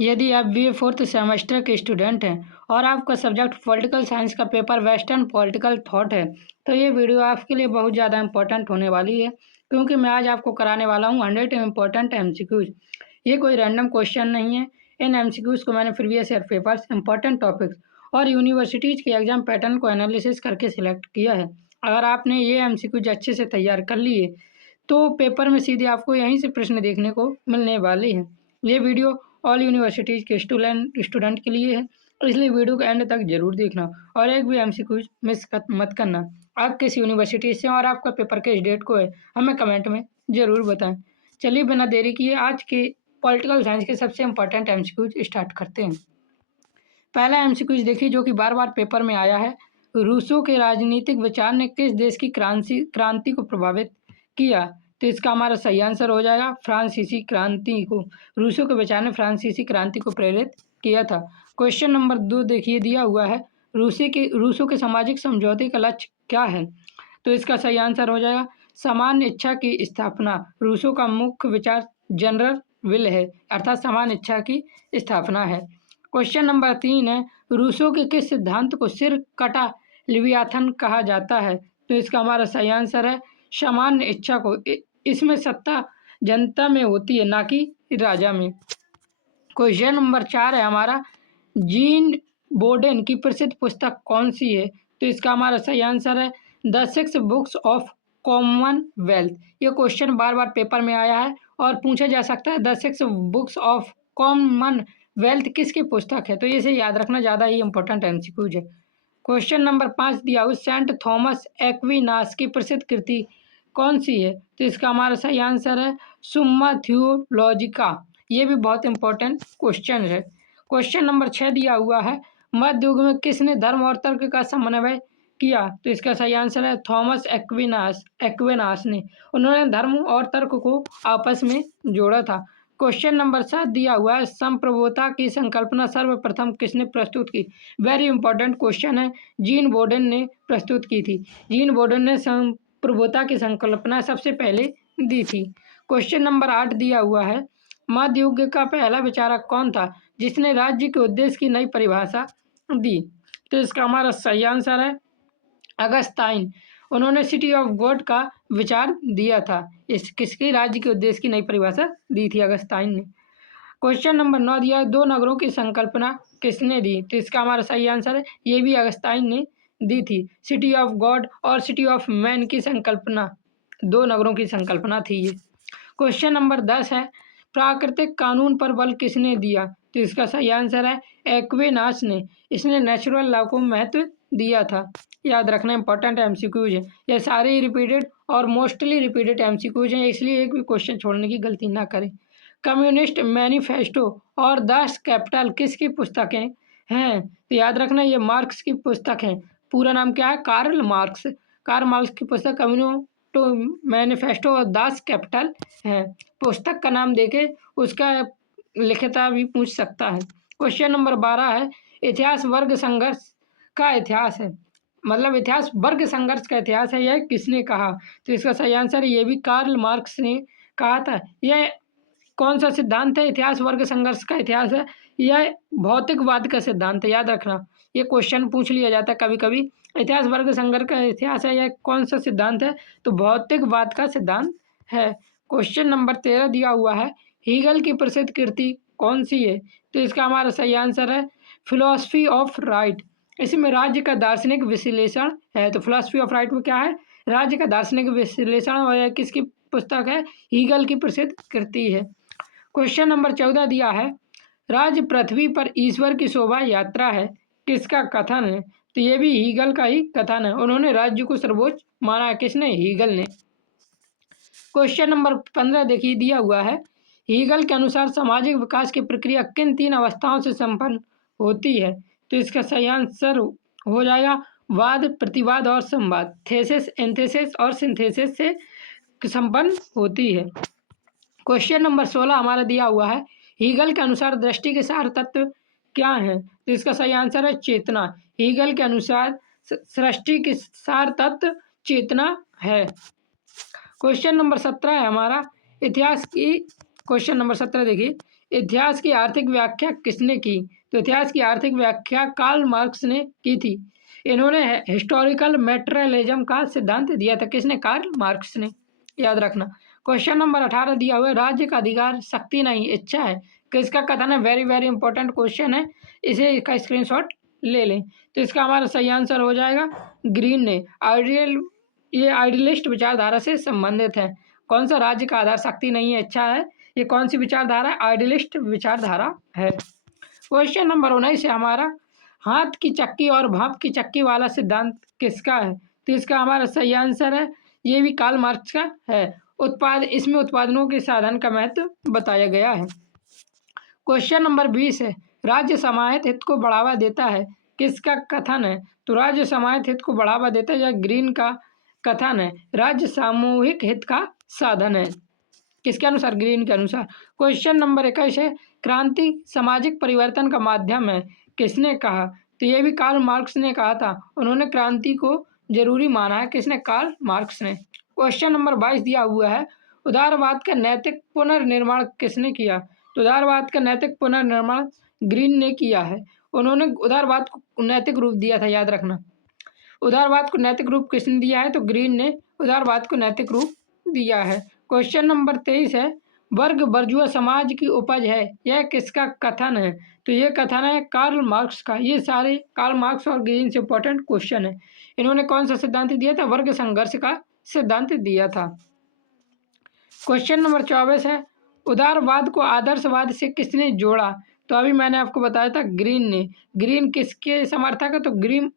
यदि आप BA fourth semester के स्टूडेंट हैं और आपका सब्जेक्ट पॉलिटिकल साइंस का पेपर वेस्टर्न पॉलिटिकल थॉट है, तो ये वीडियो आपके लिए बहुत ज़्यादा इंपॉर्टेंट होने वाली है, क्योंकि मैं आज आपको कराने वाला हूँ 100 इम्पोर्टेंट MCQs। ये कोई रैंडम क्वेश्चन नहीं है। इन MCQs को मैंने previous year papers, important topics और यूनिवर्सिटीज़ के एग्जाम पैटर्न को एनालिसिस करके सिलेक्ट किया है। अगर आपने ये MCQs अच्छे से तैयार कर लिए तो पेपर में सीधे आपको यहीं से प्रश्न देखने को मिलने वाले हैं। ये वीडियो ऑल यूनिवर्सिटीज़ के स्टूडेंट के लिए है, इसलिए वीडियो को एंड तक जरूर देखना और एक भी MCQ मिस मत करना। आप किस यूनिवर्सिटी से और आपका पेपर किस डेट को है, हमें कमेंट में ज़रूर बताएं। चलिए बिना देरी किए आज के पॉलिटिकल साइंस के सबसे इंपॉर्टेंट MCQ स्टार्ट करते हैं। पहला MCQ देखिए, जो कि बार बार पेपर में आया है। रूसो के राजनीतिक विचार ने किस देश की क्रांति को प्रभावित किया? तो इसका हमारा सही आंसर हो जाएगा फ्रांसीसी क्रांति को। रूसो के विचार ने फ्रांसीसी क्रांति को प्रेरित किया था। क्वेश्चन नंबर 2 देखिए, दिया हुआ है रूसो के सामाजिक समझौते का लक्ष्य क्या है? तो इसका सही आंसर हो जाएगा समान इच्छा की स्थापना। रूसो का मुख्य विचार जनरल विल है, अर्थात समान इच्छा की स्थापना है। क्वेश्चन नंबर 3 है, रूसो के किस सिद्धांत को सिर कटा लिवियाथन कहा जाता है? तो इसका हमारा सही आंसर है सामान्य इच्छा को। इसमें सत्ता जनता में होती है, ना कि राजा में। क्वेश्चन नंबर 4 है हमारा, जीन बोर्डेन की प्रसिद्ध पुस्तक कौन सी है? तो इसका हमारा सही आंसर है द 6 बुक्स ऑफ कॉमनवेल्थ। ये क्वेश्चन बार बार पेपर में आया है और पूछा जा सकता है द 6 बुक्स ऑफ कॉमनवेल्थ किसकी पुस्तक है? तो इसे याद रखना ज़्यादा ही इंपॉर्टेंट MCQs है। क्वेश्चन नंबर 5 दिया हुआ, सेंट थॉमस एक्विनास की प्रसिद्ध कृति कौन सी है? तो इसका हमारा सही आंसर है सुम्मा थियोलॉजिका। ये भी बहुत इंपॉर्टेंट क्वेश्चन है। क्वेश्चन नंबर 6 दिया हुआ है, मध्य युग में किसने धर्म और तर्क का समन्वय किया? तो इसका सही आंसर है थॉमस एक्विनास ने। उन्होंने धर्म और तर्क को आपस में जोड़ा था। क्वेश्चन नंबर 7 दिया हुआ है, संप्रभुता की संकल्पना सर्वप्रथम किसने प्रस्तुत की? वेरी इंपॉर्टेंट क्वेश्चन है। जीन बोर्डन ने प्रस्तुत की थी। जीन बोर्डन ने संप्रभुता की संकल्पना सबसे पहले दी थी। क्वेश्चन नंबर 8 दिया हुआ है, मध्य युग का पहला विचारक कौन था जिसने राज्य के उद्देश्य की नई परिभाषा दी? तो इसका हमारा सही आंसर है अगस्ताइन। उन्होंने सिटी ऑफ गॉड का विचार दिया था। इस किसके राज्य के उद्देश्य की नई परिभाषा दी थी? अगस्ताइन ने। क्वेश्चन नंबर 9 दिया, दो नगरों की संकल्पना किसने दी? तो इसका हमारा सही आंसर है ये भी अगस्ताइन ने दी थी। सिटी ऑफ गॉड और सिटी ऑफ मैन की संकल्पना, दो नगरों की संकल्पना थी ये। क्वेश्चन नंबर 10 है, प्राकृतिक कानून पर बल किसने दिया? तो इसका सही आंसर है एक्विनास ने। इसने नेचुरल लॉ को महत्व दिया था। याद रखना इंपॉर्टेंट MCQs है। ये सारे रिपीटेड और मोस्टली रिपीटेड MCQs हैं, इसलिए एक भी क्वेश्चन छोड़ने की गलती ना करें। कम्युनिस्ट मैनिफेस्टो और द कैपिटल किसकी पुस्तकें हैं? तो याद रखना ये मार्क्स की पुस्तक है। पूरा नाम क्या है? Karl Marx. कार्ल मार्क्स की पुस्तक कम्युनिस्ट मैनिफेस्टो और दास कैपिटल है। पुस्तक का नाम देके उसका लिखता भी पूछ सकता है। क्वेश्चन नंबर 12 है, इतिहास वर्ग संघर्ष का इतिहास है, मतलब इतिहास वर्ग संघर्ष का इतिहास है, यह किसने कहा? तो इसका सही आंसर है ये भी कार्ल मार्क्स ने कहा था। यह कौन सा सिद्धांत है? इतिहास वर्ग संघर्ष का इतिहास है, यह भौतिकवाद का सिद्धांत है। याद रखना ये क्वेश्चन पूछ लिया जाता है कभी कभी। इतिहास वर्ग संघर्ष का इतिहास है, यह कौन सा सिद्धांत है? तो भौतिकवाद का सिद्धांत है। क्वेश्चन नंबर 13 दिया हुआ है, हीगल की प्रसिद्ध कृति कौन सी है? तो इसका हमारा सही आंसर है फिलॉसफी ऑफ राइट। इसमें राज्य का दार्शनिक विश्लेषण है। तो फिलॉसफी ऑफ राइट में क्या है? राज्य का दार्शनिक विश्लेषण, और यह किसकी पुस्तक है? हीगल की प्रसिद्ध कृति है। क्वेश्चन नंबर 14 दिया है, राज्य पृथ्वी पर ईश्वर की शोभा यात्रा है, किसका कथन है? तो ये भी हीगल का ही कथन है। उन्होंने राज्य को सर्वोच्च माना है। किसने? हीगल ने। क्वेश्चन नंबर 15 देखिए, दिया हुआ है, हीगल के अनुसार सामाजिक विकास की प्रक्रिया किन 3 अवस्थाओं से संपन्न होती है? तो इसका सही आंसर हो जाएगा वाद, प्रतिवाद और संवाद। थेसिस, एंथेसिस और सिंथेसिस से संपन्न होती है। क्वेश्चन नंबर 16 हमारा दिया हुआ है, हीगल के अनुसार दृष्टि के सार तत्व क्या है? तो इसका सही आंसर है चेतना। हीगल के अनुसार सृष्टि के सार तत्व चेतना है। क्वेश्चन नंबर 17 है हमारा इतिहास की। क्वेश्चन नंबर 17 देखिए, इतिहास की आर्थिक व्याख्या किसने की? तो इतिहास की आर्थिक व्याख्या कार्ल मार्क्स ने की थी। इन्होंने हिस्टोरिकल मटेरियलिज्म का सिद्धांत दिया था। किसने? कार्ल मार्क्स ने, याद रखना। क्वेश्चन नंबर 18 दिया हुआ है, राज्य का अधिकार शक्ति नहीं इच्छा है, किसका कथन है? वेरी वेरी इंपॉर्टेंट क्वेश्चन है, इसे इसका स्क्रीनशॉट ले लें। तो इसका हमारा सही आंसर हो जाएगा ग्रीन ने। ये आइडियलिस्ट विचारधारा से संबंधित है। कौन सा? राज्य का आधार शक्ति नहीं है इच्छा है। ये कौन सी विचारधारा? आइडियलिस्ट विचारधारा है। क्वेश्चन नंबर 19 है हमारा, हाथ की चक्की और भाप की चक्की वाला सिद्धांत किसका है? तो इसका हमारा सही आंसर है, ये भी कार्ल मार्क्स का है। इसमें उत्पादनों के साधन का महत्व बताया गया है। क्वेश्चन नंबर 20 है, राज्य सामायिक हित को बढ़ावा देता है, किसका कथन है? तो राज्य सामायिक हित को बढ़ावा देता है या ग्रीन का कथन है। राज्य सामूहिक हित का साधन है, किसके अनुसार? ग्रीन के अनुसार। क्वेश्चन नंबर 21 है, क्रांति सामाजिक परिवर्तन का माध्यम है, किसने कहा? तो ये भी कार्ल मार्क्स ने कहा था। उन्होंने क्रांति को जरूरी माना है। किसने? कार्ल मार्क्स ने। क्वेश्चन नंबर 22 दिया हुआ है, उदारवाद का नैतिक पुनर्निर्माण किसने किया? तो उदारवाद का नैतिक पुनर्निर्माण ग्रीन ने किया है। उन्होंने उदारवाद को नैतिक रूप दिया था, याद रखना। उदारवाद को नैतिक रूप किसने दिया है? तो ग्रीन ने उदारवाद को नैतिक रूप दिया है। क्वेश्चन नंबर 23 है, वर्ग बर्जुआ समाज की उपज है, यह किसका कथन है? तो ये कथन है कार्ल मार्क्स का। ये सारे कार्ल मार्क्स और ग्रीन से इंपॉर्टेंट क्वेश्चन है। इन्होंने कौन सा सिद्धांत दिया था? वर्ग संघर्ष का सिद्धांत दिया था। क्वेश्चन नंबर 24 है, उदारवाद को आदर्शवाद से किसने जोड़ा? तो अभी मैंने आपको बताया था ग्रीन ने। ग्रीन किसके समर्थक है? तो ग्रीन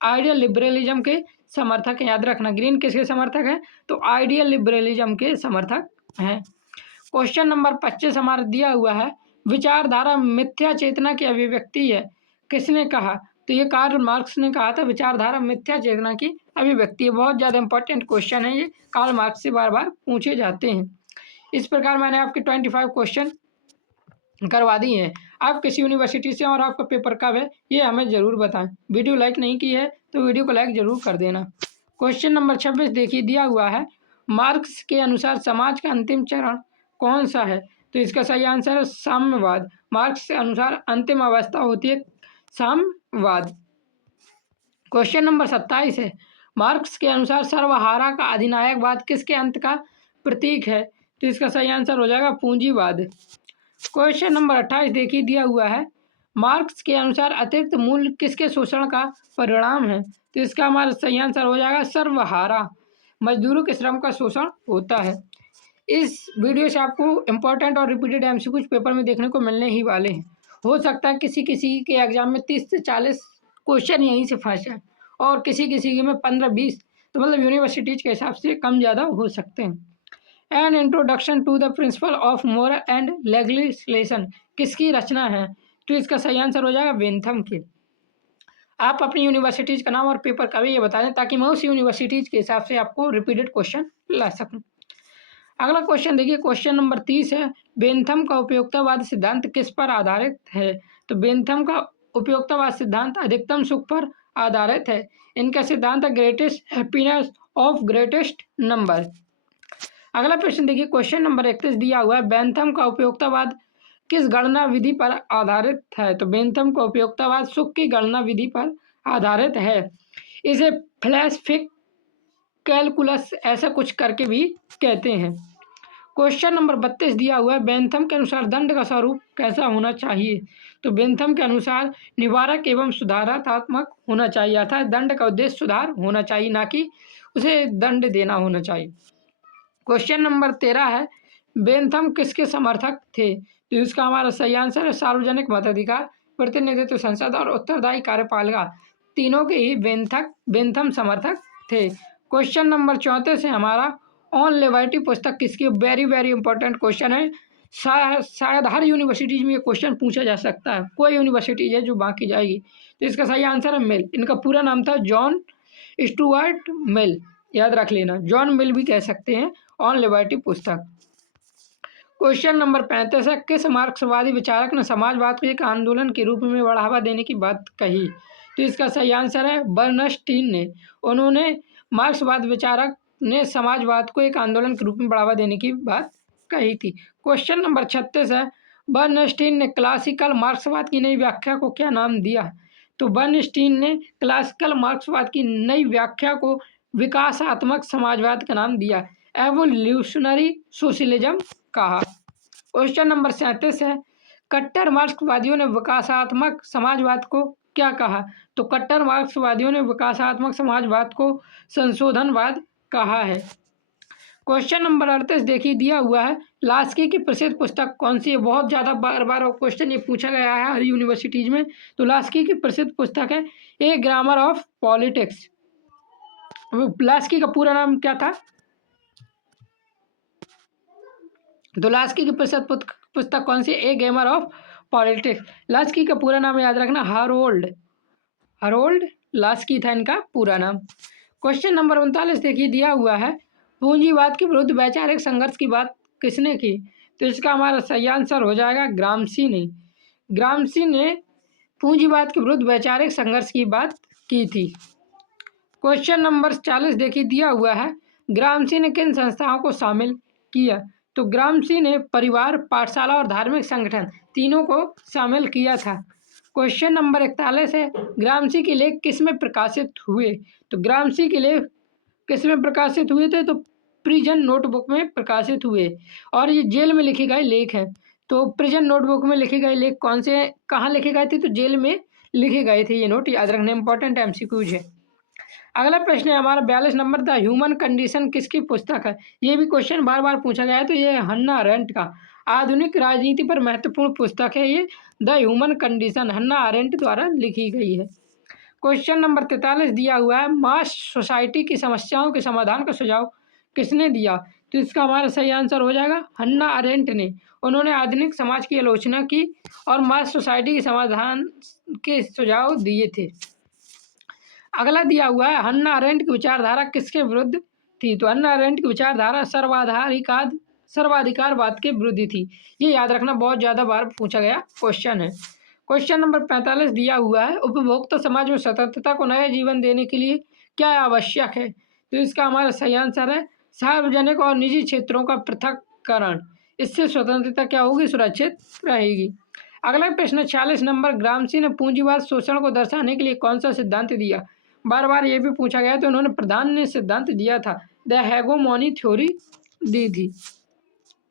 आइडियल लिबरलिज्म के समर्थक है, याद रखना। ग्रीन किसके समर्थक है? तो आइडियल लिबरलिज्म के समर्थक हैं। क्वेश्चन नंबर 25 हमारा दिया हुआ है, विचारधारा मिथ्या चेतना की अभिव्यक्ति है, किसने कहा? तो ये कार्ल मार्क्स ने कहा था, विचारधारा मिथ्या चेतना की अभिव्यक्ति है। बहुत ज़्यादा इंपॉर्टेंट क्वेश्चन है, ये कार्ल मार्क्स से बार बार पूछे जाते हैं। इस प्रकार मैंने आपके 25 क्वेश्चन करवा दी हैं। आप किसी यूनिवर्सिटी से और आपका पेपर कब है, ये हमें ज़रूर बताएं। वीडियो लाइक नहीं की है तो वीडियो को लाइक ज़रूर कर देना। क्वेश्चन नंबर 26 देखिए, दिया हुआ है, मार्क्स के अनुसार समाज का अंतिम चरण कौन सा है? तो इसका सही आंसर है साम्यवाद। मार्क्स के अनुसार अंतिम अवस्था होती है साम्यवाद। क्वेश्चन नंबर 27 है, मार्क्स के अनुसार सर्वहारा का अधिनायकवाद किसके अंत का प्रतीक है? तो इसका सही आंसर हो जाएगा पूंजीवाद। क्वेश्चन नंबर 28 देखिए, दिया हुआ है, मार्क्स के अनुसार अतिरिक्त मूल्य किसके शोषण का परिणाम है? तो इसका हमारा सही आंसर हो जाएगा सर्वहारा। मजदूरों के श्रम का शोषण होता है। इस वीडियो से आपको इंपॉर्टेंट और रिपीटेड एमसीक्यू पेपर में देखने को मिलने ही वाले हैं। हो सकता है किसी किसी के एग्जाम में 30 से 40 क्वेश्चन यहीं से फंस जाए और किसी किसी के में 15-20, तो मतलब यूनिवर्सिटीज के हिसाब से कम ज़्यादा हो सकते हैं। An introduction to the principle of moral and legislation किसकी रचना है? तो इसका सही आंसर हो जाएगा बेंथम की। आप अपनी यूनिवर्सिटीज़ का नाम और पेपर का भी ये बता दें ताकि मैं उस यूनिवर्सिटीज़ के हिसाब से आपको रिपीटेड क्वेश्चन ला सकूं। अगला क्वेश्चन देखिए, क्वेश्चन नंबर 30 है, बेंथम का उपयोक्तावाद सिद्धांत किस पर आधारित है? तो बेंथम का उपयोक्तावाद सिद्धांत अधिकतम सुख पर आधारित है। इनका सिद्धांत है greatest happiness of greatest number. अगला प्रश्न देखिए, क्वेश्चन नंबर 31 दिया हुआ है, बेंथम का उपयोक्तावाद किस गणना विधि पर आधारित है? तो बेंथम का उपयोक्तावाद सुख की गणना विधि पर आधारित है। इसे फ्लैशफिक कैलकुलस ऐसा कुछ करके भी कहते हैं। क्वेश्चन नंबर 32 दिया हुआ है, बेंथम के अनुसार दंड का स्वरूप कैसा होना चाहिए? तो बेंथम के अनुसार निवारक एवं सुधारात्मक होना चाहिए, अर्थात दंड का उद्देश्य सुधार होना चाहिए, ना कि उसे दंड देना होना चाहिए। क्वेश्चन नंबर 13 है, बेंथम किसके समर्थक थे? तो इसका हमारा सही आंसर है सार्वजनिक मताधिकार, प्रतिनिधित्व संसद और उत्तरदायी कार्यपालिका, तीनों के ही बेंथम समर्थक थे। क्वेश्चन नंबर 34 है हमारा, ऑन लिबर्टी पुस्तक किसकी? वेरी वेरी इंपॉर्टेंट क्वेश्चन है। शायद हर यूनिवर्सिटीज में ये क्वेश्चन पूछा जा सकता है, कोई यूनिवर्सिटी है जो बाकी जाएगी। तो इसका सही आंसर है मिल। इनका पूरा नाम था जॉन स्टुअर्ट मिल, याद रख लेना, जॉन मिल भी कह सकते हैं। ऑन लिबर्टी पुस्तक। क्वेश्चन नंबर 35 है, किस मार्क्सवादी विचारक ने समाजवाद को एक आंदोलन के रूप में बढ़ावा देने की बात कही? तो इसका सही आंसर है बर्नस्टीन ने। उन्होंने मार्क्सवाद विचारक ने समाजवाद को एक आंदोलन के रूप में बढ़ावा देने की बात कही थी। क्वेश्चन नंबर 36 है, बर्नस्टीन ने क्लासिकल मार्क्सवाद की नई व्याख्या को क्या नाम दिया? तो बर्नस्टीन ने क्लासिकल मार्क्सवाद की नई व्याख्या को विकासात्मक समाजवाद का नाम दिया, एवोल्यूशनरी सोशलिज्म कहा। क्वेश्चन नंबर 37 है, कट्टर मार्क्सवादियों ने विकासात्मक समाजवाद को क्या कहा? तो कट्टर मार्क्सवादियों ने विकासात्मक समाजवाद को संशोधनवाद कहा है। क्वेश्चन नंबर 38 देखिए दिया हुआ है, लास्की की प्रसिद्ध पुस्तक कौन सी है? बहुत ज़्यादा बार बार क्वेश्चन ये पूछा गया है हर यूनिवर्सिटीज में। तो लास्की की प्रसिद्ध पुस्तक है ए ग्रामर ऑफ पॉलिटिक्स। लास्की का पूरा नाम क्या था? तो लास्की की प्रसिद्ध पुस्तक कौन सी? ए ग्रामर ऑफ पॉलिटिक्स। लास्की का पूरा नाम याद रखना, हरोल्ड लास्की था इनका पूरा नाम। क्वेश्चन नंबर 39 देखिए दिया हुआ है, पूंजीवाद के विरुद्ध वैचारिक संघर्ष की बात किसने की? तो इसका हमारा सही आंसर हो जाएगा ग्रामसी ने। ग्रामसी ने पूंजीवाद के विरुद्ध वैचारिक संघर्ष की बात की थी। क्वेश्चन नंबर 40 देखिए दिया हुआ है, ग्रामसी ने किन संस्थाओं को शामिल किया? तो ग्रामसी ने परिवार, पाठशाला और धार्मिक संगठन तीनों को शामिल किया था। क्वेश्चन नंबर 41 है, ग्रामसी के लेख किस में प्रकाशित हुए? तो ग्रामसी के लेख किस में प्रकाशित हुए थे? तो प्रिजन नोटबुक में प्रकाशित हुए, और ये जेल में लिखे गए लेख हैं। तो प्रिजन नोटबुक में लिखे गए लेख कौन से, कहाँ लिखे गए थे? तो जेल में लिखे गए थे। ये नोट याद रखना, इंपॉर्टेंट MCQs है। अगला प्रश्न है हमारा 42 नंबर, द ह्यूमन कंडीशन किसकी पुस्तक है? ये भी क्वेश्चन बार बार पूछा गया है। तो ये हन्ना अरेंट का आधुनिक राजनीति पर महत्वपूर्ण पुस्तक है ये, the human condition Hannah Arendt द्वारा लिखी गई है। क्वेश्चन नंबर 43 दिया हुआ है, मास सोसाइटी की समस्याओं के समाधान का सुझाव किसने दिया? तो इसका हमारा सही आंसर हो जाएगा हन्ना अरेंट ने। उन्होंने आधुनिक समाज की आलोचना की और मास सोसाइटी के समाधान के सुझाव दिए थे। अगला दिया हुआ है, हन्ना अरेंट की विचारधारा किसके विरुद्ध थी? तो हन्ना अरेंट की विचारधारा सर्वाधिकारवाद के विरुद्ध थी। ये याद रखना, बहुत ज़्यादा बार पूछा गया क्वेश्चन है। क्वेश्चन नंबर 45 दिया हुआ है, उपभोक्ता समाज में स्वतंत्रता को नया जीवन देने के लिए क्या आवश्यक है? तो इसका हमारा सही आंसर है सार्वजनिक और निजी क्षेत्रों का पृथक्करण। इससे स्वतंत्रता क्या होगी? सुरक्षित रहेगी। अगला प्रश्न 46 नंबर, ग्रामसी ने पूंजीवाद शोषण को दर्शाने के लिए कौन सा सिद्धांत दिया? बार बार ये भी पूछा गया, तो उन्होंने प्रधान ने सिद्धांत दिया था, द हेगोमोनी थ्योरी दी थी।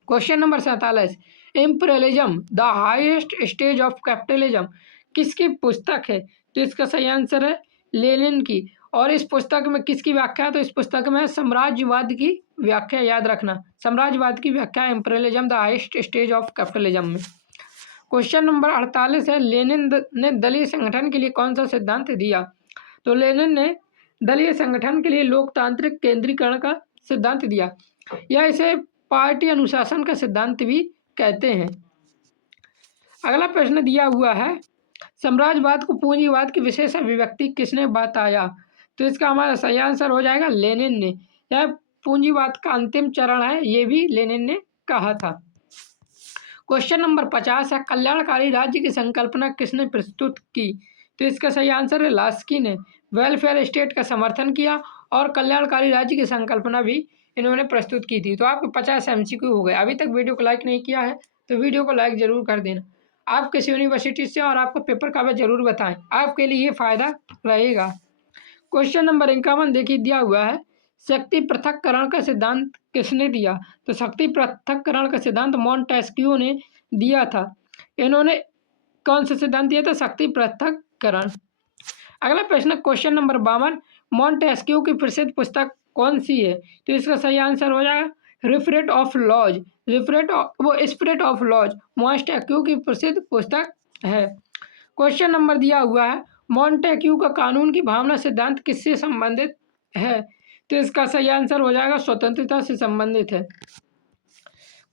Question number 47, imperialism the highest stage of capitalism किसकी पुस्तक है? तो इसका सही आंसर है लेनिन की। और इस पुस्तक में किसकी व्याख्या है? तो इस पुस्तक में साम्राज्यवाद की व्याख्या, याद रखना, साम्राज्यवाद की व्याख्या imperialism the highest stage of capitalism में। क्वेश्चन नंबर 48 है, लेनिन ने दलीय संगठन के लिए कौन सा सिद्धांत दिया? तो लेनिन ने दलीय संगठन के लिए लोकतांत्रिक केंद्रीकरण का सिद्धांत दिया, या इसे पार्टी अनुशासन का सिद्धांत भी कहते हैं। अगला प्रश्न दिया हुआ है, साम्राज्यवाद को पूंजीवाद की विशेष अभिव्यक्ति किसने बताया? तो इसका हमारा सही आंसर हो जाएगा लेनिन ने। यह पूंजीवाद का अंतिम चरण है, ये भी लेनिन ने कहा था। क्वेश्चन नंबर 50 है, कल्याणकारी राज्य की संकल्पना किसने प्रस्तुत की? तो इसका सही आंसर है लास्की ने। वेलफेयर स्टेट का समर्थन किया और कल्याणकारी राज्य की संकल्पना भी इन्होंने प्रस्तुत की थी। तो आपके 50 MCQ हो गए। अभी तक वीडियो को लाइक नहीं किया है तो वीडियो को लाइक जरूर कर देना। आप किस यूनिवर्सिटी से और आपका पेपर कब है जरूर बताएं, आपके लिए ये फायदा रहेगा। क्वेश्चन नंबर 51 देखिए दिया हुआ है, शक्ति पृथक्करण का सिद्धांत किसने दिया? तो शक्ति पृथक्करण का सिद्धांत मॉन्टेस्क्यू ने दिया था। इन्होंने कौन सा सिद्धांत दिया था? शक्ति पृथक्करण। अगला प्रश्न क्वेश्चन नंबर 52, मॉन्टेस्क्यू की प्रसिद्ध पुस्तक कौन सी है? तो इसका सही आंसर हो जाएगा spirit of laws. Spirit of laws Montesquieu की प्रसिद्ध पुस्तक है। क्वेश्चन नंबर दिया हुआ है, मॉन्टेस्क्यू का कानून की भावना सिद्धांत किससे संबंधित है? तो इसका सही आंसर हो जाएगा स्वतंत्रता से संबंधित है।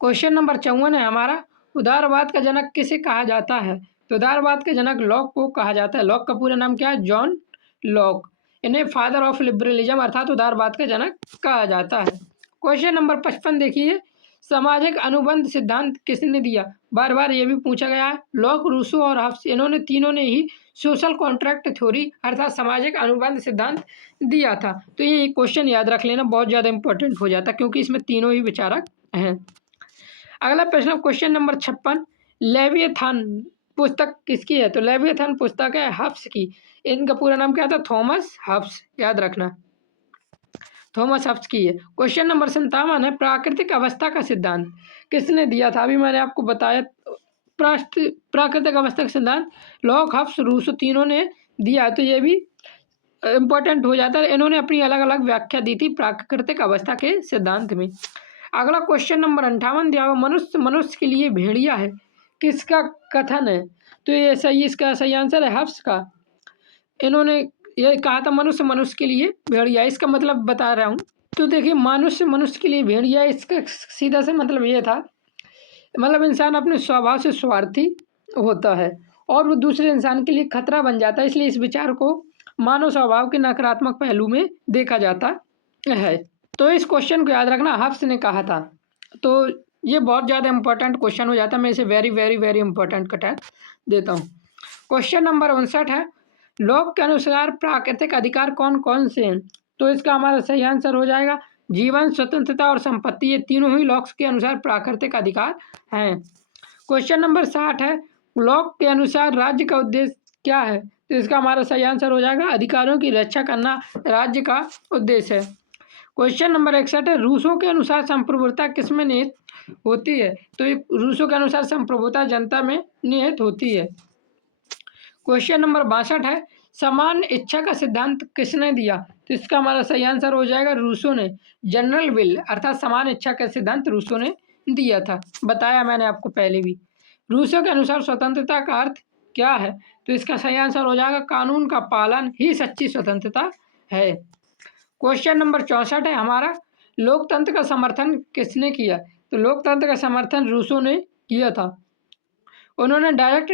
क्वेश्चन नंबर 54 है हमारा, उदारवाद का जनक किसे कहा जाता है? तो उदारवाद के जनक लॉक को कहा जाता है। लॉक का पूरा नाम क्या है? John Locke. इन्हें फादर ऑफ लिबरलिज्म अर्थात उदारवाद का जनक कहा जाता है। क्वेश्चन नंबर 55 देखिए, सामाजिक अनुबंध सिद्धांत किसने दिया? बार बार ये भी पूछा गया है। लॉक, रूसो और हब्स, इन्होंने तीनों ने ही सोशल कॉन्ट्रैक्ट थ्योरी अर्थात सामाजिक अनुबंध सिद्धांत दिया था। तो ये क्वेश्चन याद रख लेना, बहुत ज़्यादा इंपॉर्टेंट हो जाता क्योंकि इसमें तीनों ही विचारक हैं। अगला प्रश्न क्वेश्चन नंबर 56, लेवियथान पुस्तक किसकी है? तो लेवियथान पुस्तक है हब्स की। इनका पूरा नाम क्या था? थॉमस हब्स, याद रखना, थॉमस हब्स की है। क्वेश्चन नंबर 57 है, प्राकृतिक अवस्था का सिद्धांत किसने दिया था? अभी मैंने आपको बताया, प्राकृतिक अवस्था का सिद्धांत लॉक, हब्स, रूसो तीनों ने दिया। तो ये भी इम्पोर्टेंट हो जाता है। इन्होंने अपनी अलग अलग व्याख्या दी थी प्राकृतिक अवस्था के सिद्धांत में। अगला क्वेश्चन नंबर 58 दिया हुआ, मनुष्य मनुष्य के लिए भेड़िया है, किसका कथन है? तो ये सही, इसका सही आंसर है हब्स का। इन्होंने ये कहा था मनुष्य मनुष्य के लिए भेड़िया, इसका मतलब बता रहा हूँ। तो देखिए, मनुष्य मनुष्य के लिए भेड़िया, इसका सीधा से मतलब ये था, मतलब इंसान अपने स्वभाव से स्वार्थी होता है और वो दूसरे इंसान के लिए खतरा बन जाता है, इसलिए इस विचार को मानव स्वभाव के नकारात्मक पहलू में देखा जाता है। तो इस क्वेश्चन को याद रखना, हब्स ने कहा था। तो ये बहुत ज़्यादा इंपॉर्टेंट क्वेश्चन हो जाता है, मैं इसे वेरी वेरी वेरी इंपॉर्टेंट का टैग देता हूँ। क्वेश्चन नंबर 59 है, लॉक के अनुसार प्राकृतिक अधिकार कौन कौन से हैं? तो इसका हमारा सही आंसर हो जाएगा जीवन, स्वतंत्रता और संपत्ति, ये तीनों ही लॉक्स के अनुसार प्राकृतिक अधिकार हैं। क्वेश्चन नंबर 60 है, लॉक के अनुसार राज्य का उद्देश्य क्या है? तो इसका हमारा सही आंसर हो जाएगा अधिकारों की रक्षा करना राज्य का उद्देश्य है। क्वेश्चन नंबर 61 है, रूसों के अनुसार संप्रभुता किसमें निहित होती है? तो ये रूसों के अनुसार संप्रभुता जनता में निहित होती है। क्वेश्चन नंबर 62 है, समान इच्छा का सिद्धांत किसने दिया? तो इसका हमारा सही आंसर हो जाएगा रूसो ने। जनरल विल अर्थात समान इच्छा का सिद्धांत रूसो ने दिया था, बताया मैंने आपको पहले भी। रूसो के अनुसार स्वतंत्रता का अर्थ क्या है? तो इसका सही आंसर हो जाएगा कानून का पालन ही सच्ची स्वतंत्रता है। क्वेश्चन नंबर 64 है हमारा, लोकतंत्र का समर्थन किसने किया? तो लोकतंत्र का समर्थन रूसो ने किया था। उन्होंने डायरेक्ट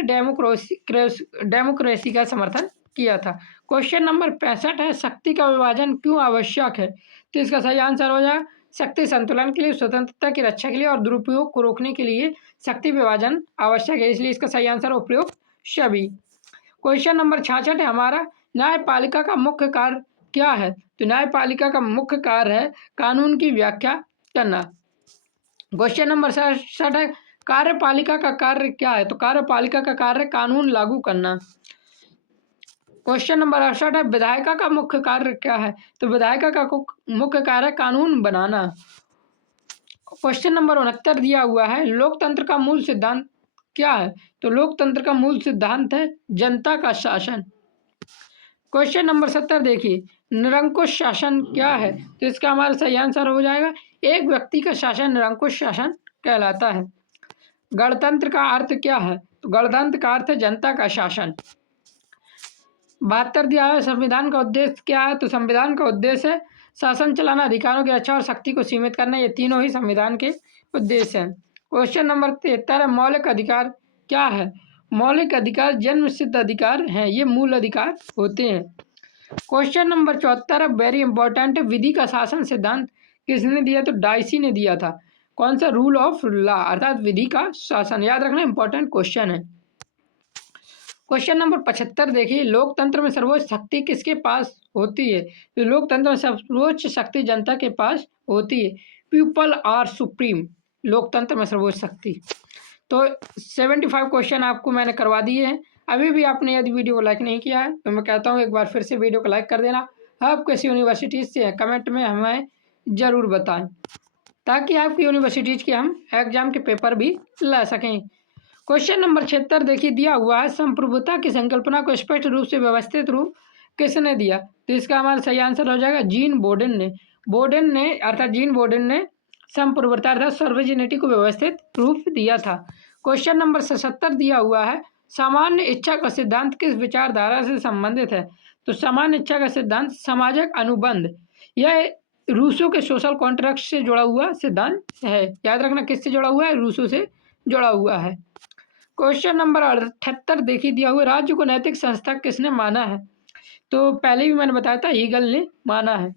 डेमोक्रेसी का समर्थन किया था। क्वेश्चन नंबर 65 है, शक्ति का विभाजन क्यों आवश्यक है? तो इसका सही आंसर हो जाएगा शक्ति संतुलन के लिए, स्वतंत्रता की रक्षा के लिए और दुरुपयोग को रोकने के लिए शक्ति विभाजन आवश्यक है, इसलिए इसका सही आंसर उपयोग सभी। क्वेश्चन नंबर 66 है हमारा, न्यायपालिका का मुख्य कार्य क्या है? तो न्यायपालिका का मुख्य कार्य है कानून की व्याख्या करना। क्वेश्चन नंबर 67 है, कार्यपालिका का कार्य क्या है? तो कार्यपालिका का कार्य कानून लागू करना। क्वेश्चन नंबर 68 है, विधायिका का मुख्य कार्य क्या है? तो विधायिका का मुख्य कार्य कानून बनाना। क्वेश्चन नंबर 69 दिया हुआ है, लोकतंत्र का मूल सिद्धांत क्या है? तो लोकतंत्र का मूल सिद्धांत है जनता का शासन। क्वेश्चन नंबर 70 देखिए, निरंकुश शासन क्या है? तो इसका हमारा सही आंसर हो जाएगा एक व्यक्ति का शासन निरंकुश शासन कहलाता है। गणतंत्र का अर्थ क्या है? तो गणतंत्र का अर्थ है जनता का शासन। 72 दिया है, संविधान का उद्देश्य क्या है? तो संविधान का उद्देश्य है शासन चलाना, अधिकारों की रक्षा और शक्ति को सीमित करना, ये तीनों ही संविधान के उद्देश्य हैं। क्वेश्चन नंबर 73 है, मौलिक अधिकार क्या है? मौलिक अधिकार जन्म सिद्ध अधिकार हैं, ये मूल अधिकार होते हैं। क्वेश्चन नंबर 74 वेरी इंपॉर्टेंट, विधि का शासन सिद्धांत किसने दिया? तो डाइसी ने दिया था। कौन सा? रूल ऑफ लॉ अर्थात विधि का शासन, याद रखना इंपॉर्टेंट क्वेश्चन है। क्वेश्चन नंबर 75 देखिए, लोकतंत्र में सर्वोच्च शक्ति किसके पास होती है? तो लोकतंत्र में सर्वोच्च शक्ति जनता के पास होती है। पीपल आर सुप्रीम, लोकतंत्र में सर्वोच्च शक्ति। तो 75 क्वेश्चन आपको मैंने करवा दिए हैं। अभी भी आपने यदि वीडियो को लाइक नहीं किया है तो मैं कहता हूँ एक बार फिर से वीडियो को लाइक कर देना। आप किसी यूनिवर्सिटीज़ से हैं कमेंट में हमें ज़रूर बताएं, ताकि आपकी यूनिवर्सिटीज़ के हम एग्जाम के पेपर भी ला सकें। क्वेश्चन नंबर 76 देखिए, दिया हुआ है संप्रभुता की संकल्पना को स्पष्ट रूप से व्यवस्थित रूप किसने दिया? तो इसका हमारा सही आंसर हो जाएगा जीन बोर्डन ने। बोर्डन ने अर्थात जीन बोर्डन ने संप्रभुता अर्थात सर्वजनिटी को व्यवस्थित रूप दिया था। क्वेश्चन नंबर 77 दिया हुआ है, सामान्य इच्छा का सिद्धांत किस विचारधारा से संबंधित है? तो सामान्य इच्छा का सिद्धांत सामाजिक अनुबंध, यह रूसो के सोशल कॉन्ट्रैक्ट से जुड़ा हुआ सिद्धांत है। याद रखना किससे जुड़ा हुआ है? रूसो से जुड़ा हुआ है। क्वेश्चन नंबर 78 देखिए, दिया हुआ राज्य को नैतिक संस्था किसने माना है? तो पहले भी मैंने बताया था हीगल ने माना है।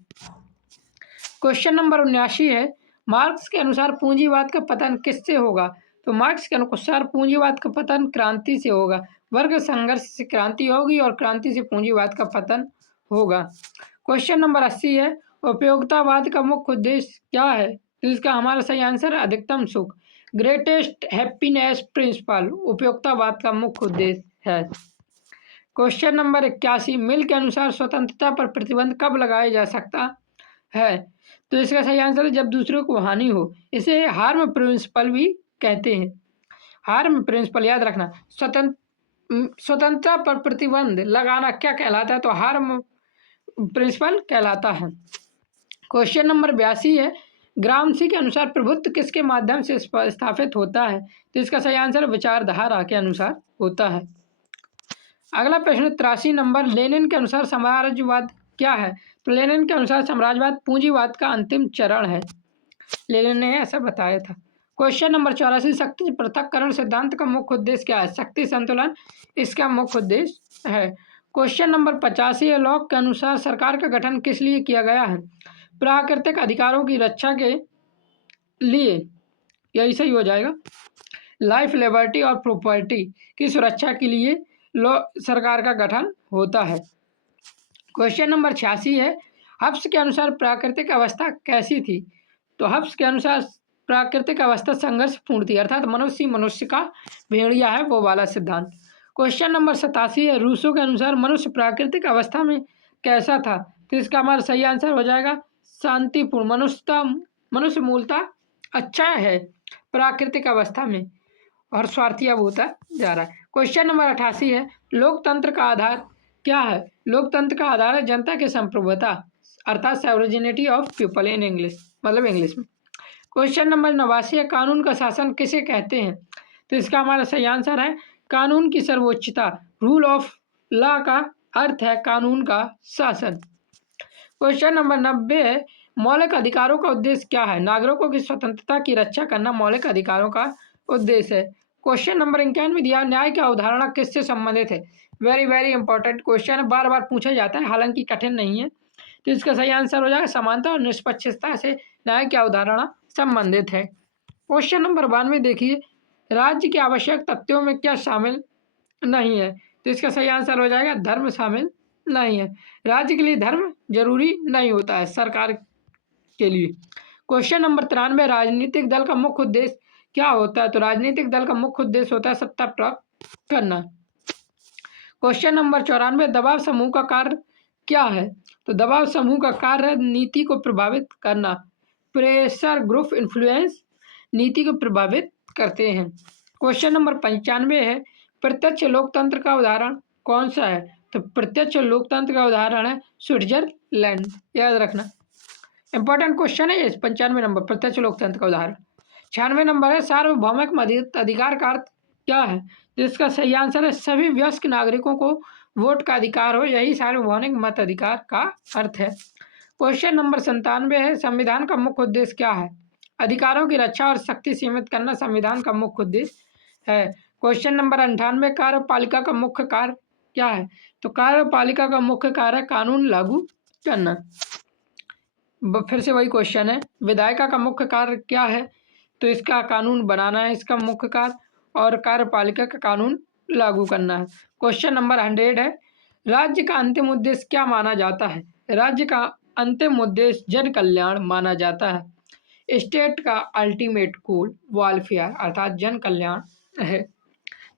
क्वेश्चन नंबर 79 है, मार्क्स के अनुसार पूंजीवाद का पतन किससे होगा? तो मार्क्स के अनुसार पूंजीवाद का पतन क्रांति से होगा। वर्ग संघर्ष से क्रांति होगी और क्रांति से पूंजीवाद का पतन होगा। क्वेश्चन नंबर 80 है, उपयोगितावाद का मुख्य उद्देश्य क्या है? तो इसका हमारा सही आंसर है अधिकतम सुख। ग्रेटेस्ट हैप्पीनेस प्रिंसिपल उपयोगितावाद का मुख्य उद्देश्य है। क्वेश्चन नंबर 81, मिल के अनुसार स्वतंत्रता पर प्रतिबंध कब लगाया जा सकता है? तो इसका सही आंसर है जब दूसरों को हानि हो। इसे हार्म प्रिंसिपल भी कहते हैं। हार्म प्रिंसिपल याद रखना। स्वतंत्रता पर प्रतिबंध लगाना क्या कहलाता है? तो हार्म प्रिंसिपल कहलाता है। क्वेश्चन नंबर 82 है, ग्रामसी के अनुसार प्रभुत्व किसके माध्यम से स्थापित होता है? तो इसका सही आंसर विचारधारा के अनुसार होता है। अगला प्रश्न 83 नंबर, लेनिन के अनुसार साम्राज्यवाद क्या है? तो लेनिन के अनुसार साम्राज्यवाद पूंजीवाद का अंतिम चरण है। लेनिन ने ऐसा बताया था। क्वेश्चन नंबर 84, शक्ति पृथक्करण सिद्धांत का मुख्य उद्देश्य क्या है? शक्ति संतुलन इसका मुख्य उद्देश्य है। क्वेश्चन नंबर 85 है, लॉक के अनुसार सरकार का गठन किस लिए किया गया है? प्राकृतिक अधिकारों की रक्षा के लिए, यही सही हो जाएगा। लाइफ, लिबर्टी और प्रॉपर्टी की सुरक्षा के लिए सरकार का गठन होता है। क्वेश्चन नंबर 86 है, हब्स के अनुसार प्राकृतिक अवस्था कैसी थी? तो हब्स के अनुसार प्राकृतिक अवस्था संघर्षपूर्ण थी, अर्थात मनुष्य का भेड़िया है वो वाला सिद्धांत। क्वेश्चन नंबर 87 है, रूसो के अनुसार मनुष्य प्राकृतिक अवस्था में कैसा था? तो इसका हमारा सही आंसर हो जाएगा शांतिपूर्ण। मनुष्य मूलतः अच्छा है प्राकृतिक अवस्था में और स्वार्थी अब होता जा रहा है। क्वेश्चन नंबर 88 है, लोकतंत्र का आधार क्या है? लोकतंत्र का आधार है जनता की संप्रभुता, अर्थात sovereignty of people in English, मतलब इंग्लिश में। क्वेश्चन नंबर 89 है, कानून का शासन किसे कहते हैं? तो इसका हमारा सही आंसर है कानून की सर्वोच्चता। रूल ऑफ लॉ का अर्थ है कानून का शासन। क्वेश्चन नंबर 90 है, मौलिक अधिकारों का उद्देश्य क्या है? नागरिकों की स्वतंत्रता की रक्षा करना मौलिक अधिकारों का उद्देश्य है। क्वेश्चन नंबर 91 दिया, न्याय की अवधारणा किससे संबंधित है? वेरी वेरी इंपॉर्टेंट क्वेश्चन है, बार बार पूछा जाता है, हालांकि कठिन नहीं है। तो इसका सही आंसर हो जाएगा समानता और निष्पक्षता से न्याय की अवधारणा संबंधित है। क्वेश्चन नंबर 92 देखिए, राज्य के आवश्यक तथ्यों में क्या शामिल नहीं है? तो इसका सही आंसर हो जाएगा धर्म शामिल नहीं है। राज्य के लिए धर्म जरूरी नहीं होता है सरकार के लिए। क्वेश्चन नंबर 93, राजनीतिक दल का मुख्य उद्देश्य क्या होता है? तो राजनीतिक दल का मुख्य उद्देश्य होता है सत्ता प्राप्त करना। क्वेश्चन नंबर 94, दबाव समूह का कार्य क्या है? तो दबाव समूह का कार्य है नीति को प्रभावित करना। प्रेशर ग्रुप इन्फ्लुएंस नीति को प्रभावित करते हैं। क्वेश्चन नंबर 95 है, प्रत्यक्ष लोकतंत्र का उदाहरण कौन सा है? तो प्रत्यक्ष लोकतंत्र का उदाहरण है स्विट्जरलैंड, याद रखना, इंपॉर्टेंट क्वेश्चन है ये। 95 नंबर प्रत्यक्ष लोकतंत्र का उदाहरण। 96 नंबर है, सार्वभौमिक मत अधिकार का अर्थ क्या है? जिसका सही आंसर है सभी वयस्क नागरिकों को वोट का अधिकार हो, यही सार्वभौमिक मत अधिकार का अर्थ है। क्वेश्चन नंबर 97 है, संविधान का मुख्य उद्देश्य क्या है? अधिकारों की रक्षा और शक्ति सीमित करना संविधान का मुख्य उद्देश्य है। क्वेश्चन नंबर 98, कार्यपालिका का मुख्य कार्य क्या है? तो कार्यपालिका का मुख्य कार्य कानून लागू करना। फिर से वही क्वेश्चन है, विधायिका का मुख्य कार्य क्या है? तो इसका कानून बनाना है इसका मुख्य कार्य, और कार्यपालिका का कानून लागू करना है। क्वेश्चन नंबर 100 है, राज्य का अंतिम उद्देश्य क्या माना जाता है? राज्य का अंतिम उद्देश्य जन कल्याण माना जाता है। स्टेट का अल्टीमेट गोल वेलफेयर अर्थात जन कल्याण है।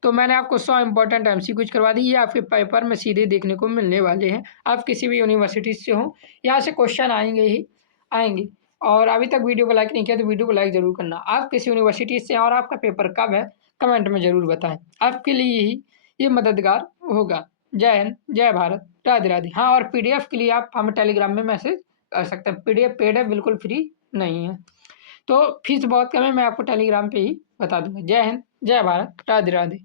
तो मैंने आपको 100 इंपॉर्टेंट MCQs करवा दी, ये आपके पेपर में सीधे देखने को मिलने वाले हैं। आप किसी भी यूनिवर्सिटी से हो, यहाँ से क्वेश्चन आएंगे ही आएंगे। और अभी तक वीडियो को लाइक नहीं किया तो वीडियो को लाइक जरूर करना। आप किसी यूनिवर्सिटी से हैं और आपका पेपर कब है कमेंट में ज़रूर बताएं, आपके लिए ही ये मददगार होगा। जय हिंद, जय भारत, राधे राधे। हाँ, और PDF के लिए आप हमें टेलीग्राम में मैसेज कर सकते हैं। PDF पेड है, बिल्कुल फ्री नहीं है, तो फीस बहुत कम है, मैं आपको टेलीग्राम पे ही बता दूंगा। जय हिंद, जय भारत, राधे राधे।